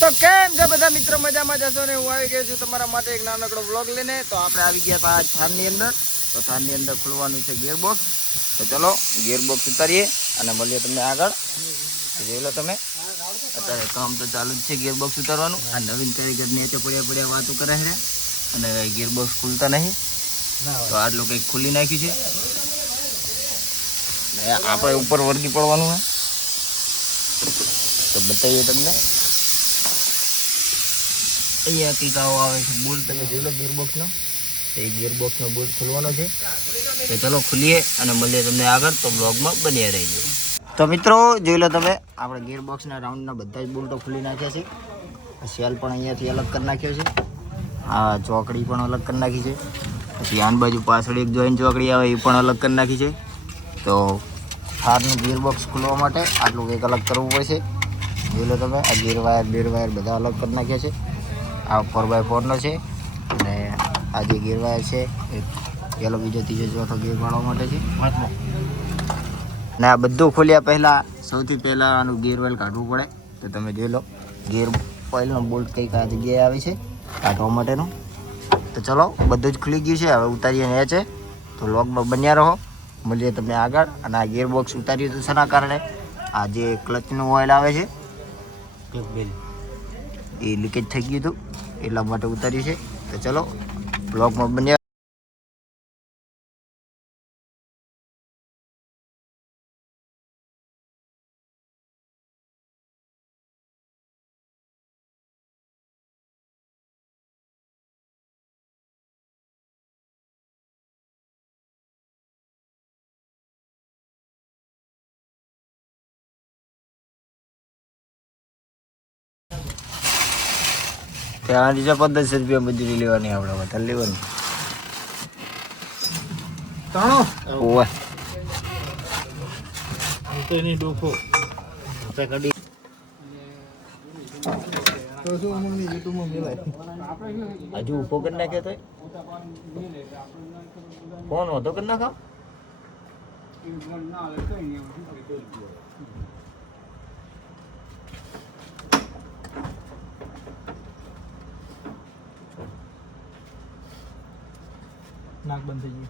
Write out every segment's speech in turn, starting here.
તો કેમ છે બધા મિત્રો, મજામાં જશો ને? હું આવી ગયો છું તમારા માટે એક નાનકડો વ્લોગ લઈને. તો આપણે આવી ગયા હતા થારની અંદર. તો થારની અંદર ખુલવાનું છે ગિયરબોક્સ. તો ચલો ગિયરબોક્સ ઉતારીએ અને મળીએ તમને આગળ. જોઈ લો તમે, અત્યારે કામ તો ચાલુ જ છે ગિયરબોક્સ ઉતારવાનું. આ નવીન કારીગર નીચે પડ્યા વાતો કરે છે અને ગિયરબોક્સ ખુલતા નહીં. તો આટલું કંઈક ખુલી નાખ્યું છે ને આપણે ઉપર વળગી પડવાનું છે. તો બતાવીએ તમને. અહીંયા કંઈક આવો આવે છે બોલ્ટ, તમે જોઈ લો ગિયરબોક્સનો. તો એ ગિયરબોક્સનો બોલ્ટ ખોલવાનો છે. તો ચલો ખુલીએ અને મળીએ તમને આગળ. તો બ્લોગમાં બન્યા રહીજો. તો મિત્રો જોઈ લો તમે, આપણે ગિયરબોક્સના રાઉન્ડના બધા જ બોલ્ટો ખુલી નાખ્યા છે. સેલ પણ અહીંયાથી અલગ કરી નાખ્યો છે. આ ચોકડી પણ અલગ કરી નાખી છે. પછી આન બાજુ પાછળ એક જોઈન્ટ ચોકડી આવે એ પણ અલગ કરી નાખી છે. તો થારનું ગિયરબોક્સ ખોલવા માટે આટલું કંઈક અલગ કરવું પડશે. જોઈ લો તમે, આ ગિયર વાયર બધા અલગ કરી નાખ્યા છે. આ 4x4નો છે અને આ જે ગિયર વાયર છે એક પેલો, બીજો, ત્રીજો, ચોથો ગિયર પાડવા માટે છે. ને આ બધું ખોલ્યા પહેલાં સૌથી પહેલાં આનું ગિયર ઓઇલ કાઢવું પડે. તો તમે જોઈ લો, ગિયર ઓઇલનો બોલ્ટ કંઈક આ જગ્યાએ આવે છે કાઢવા માટેનું. તો ચલો બધું જ ખુલી ગયું છે, હવે ઉતારીએ એ છે. તો લોગમાં બન્યા રહો, મળીએ તમને આગળ. અને આ ગિયરબોક્સ ઉતાર્યું હતું શેના કારણે? આ જે ક્લચનું ઓઇલ આવે છે એ લીકેજ થઈ ગયું હતું, એટલા માટે ઉતાર્યું છે. તો ચલો બ્લોગમાં બન્યા. ત્યાં બીજા 1500 રૂપિયા મજૂરી લેવાની, આપણે વધારે લેવાની. ઓવે તો એની ડોકો કાઢી. તો શું મમ્મી યુટ્યુબમાં મેલાય હજુ ઉભો કરી નાખ્યો તો ફોન હતો કરી નાખો. નાક બંધ થઈ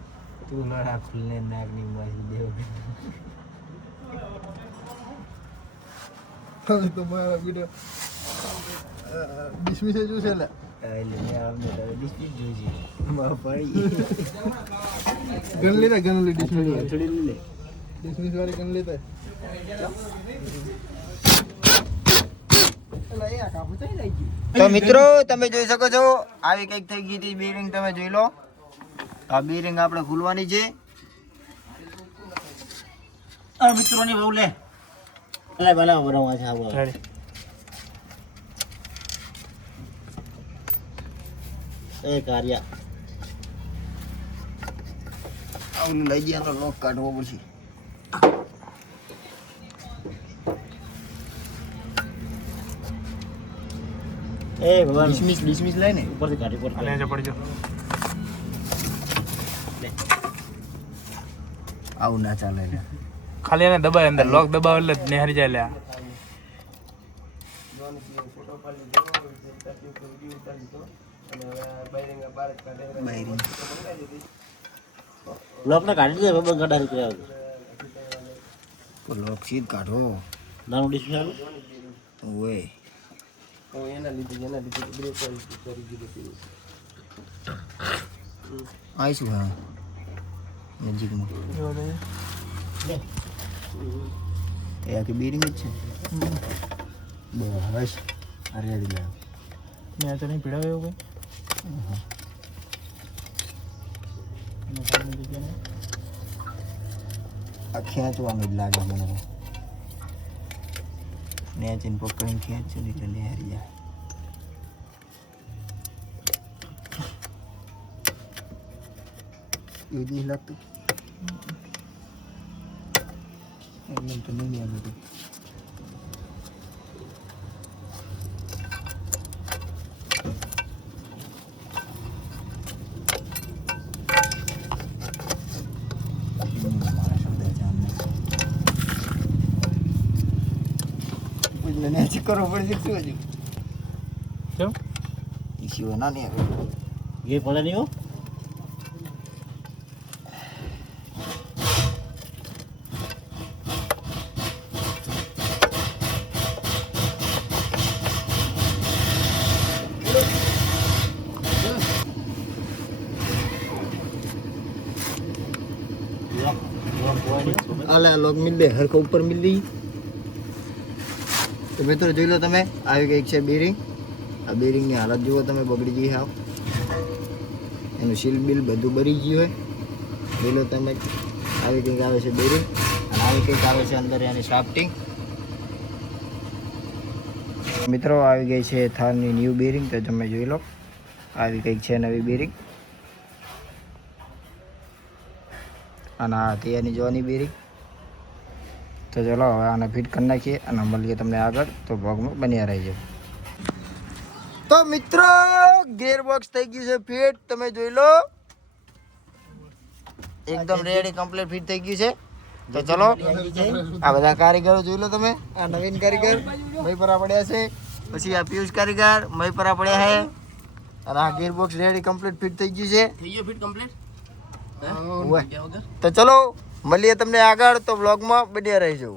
તું લડા ખુલ્લે નાકની મારી દેવ. ગયું તો મારા વિડિયો ડિસમિસ જો છે લે એટલે મેં આમને તારે ડિસ્પ્યુટ જોઈ છે માં પડી ગન લેતા ગન લે ડિસમિસ થોડી લે ડિસમિસ વાળી ગન લેતા તો મિત્રો તમે જોઈ શકો છો, આવી કંઈક થઈ ગઈ હતી બેરિંગ. તમે જોઈ લો, આ બેરિંગ આપણે ખુલવાની છે. આ મિત્રોની બહુ લે અલે ભલા બરાબર છે. આવો એ કાર્યા આવું લઈ ગયા તો લોક કાઢવો પછી. એ ભગવાન ડિસમિસ લઈ ને ઉપરથી કાઢી પર અલે પડી આવું ના ચાલે લે. ખાલી એને દબાય અંદર લોક દબાવ એટલે નેહરી જાય લે. લોક ને કાઢી દે બબન કાઢી કે લોક સીધ કાઢો નાનું ડિસ્પ્લે આલો ઓય. એના લીધે બ્રેક કરી દીધું. આઈશું હા નજીકમાં એ આખી બેરિંગ જ છે. બસ અરે લે મેં તો નહીં પીડાવ્યો કોઈ આ ખેંચવાનું જ લાગે મને. નેચીને પકડીને ખેંચશે ને એટલે લહેરી જાય. એવું જ નહીં લાગતું એમને તો નહીં આ બધું. નેચી કરવો પડશે શું હજુ કેમ સિવાય ના નહીં આવે ये पता नहीं हो આલે લોગ મિલ દે હરખો ઉપર મિલ દી તો મિત્રો જોઈ લો તમે આવી ગઈ છે બેરિંગ આ બેરિંગની હાલત જુઓ તમે બગડી ગઈ હાવ એનું સીલ બિલ બધું બળી ગયું હોય જોઈ લો તમે આવી કંઈક આવે છે બેરિંગ અને આવી કંઈક આવે છે અંદર એની શાફ્ટિંગ મિત્રો આવી ગઈ છે થારની ન્યૂ બેરિંગ તો તમે જોઈ લો આવી કંઈક છે નવી બેરિંગ અને આ તૈયારની જોવાની બેરિંગ તો ચલો હવે આને ફિટ કરી નાખીએ અને મળીએ તમને આગળ તો બ્લોગમાં બન્યા રહેજો તો મિત્રો ગિયરબોક્સ થઈ ગયું છે ફિટ તમે જોઈ લો એકદમ રેડી કમ્પ્લીટ ફિટ થઈ ગયું છે તો ચલો આ બધા કારીગરો જોઈ લો તમે આ નવીન કારીગર મહીપરા પડ્યા છે પછી આ પિયુષ કારીગર મહીપરા પડ્યા છે અને આ ગિયરબોક્સ રેડી કમ્પ્લીટ ફિટ થઈ ગયું છે થઈ ગયો ફિટ કમ્પ્લીટ તો ચલો મળીએ તમને આગળ તો બ્લોગમાં બન્યા રહેજો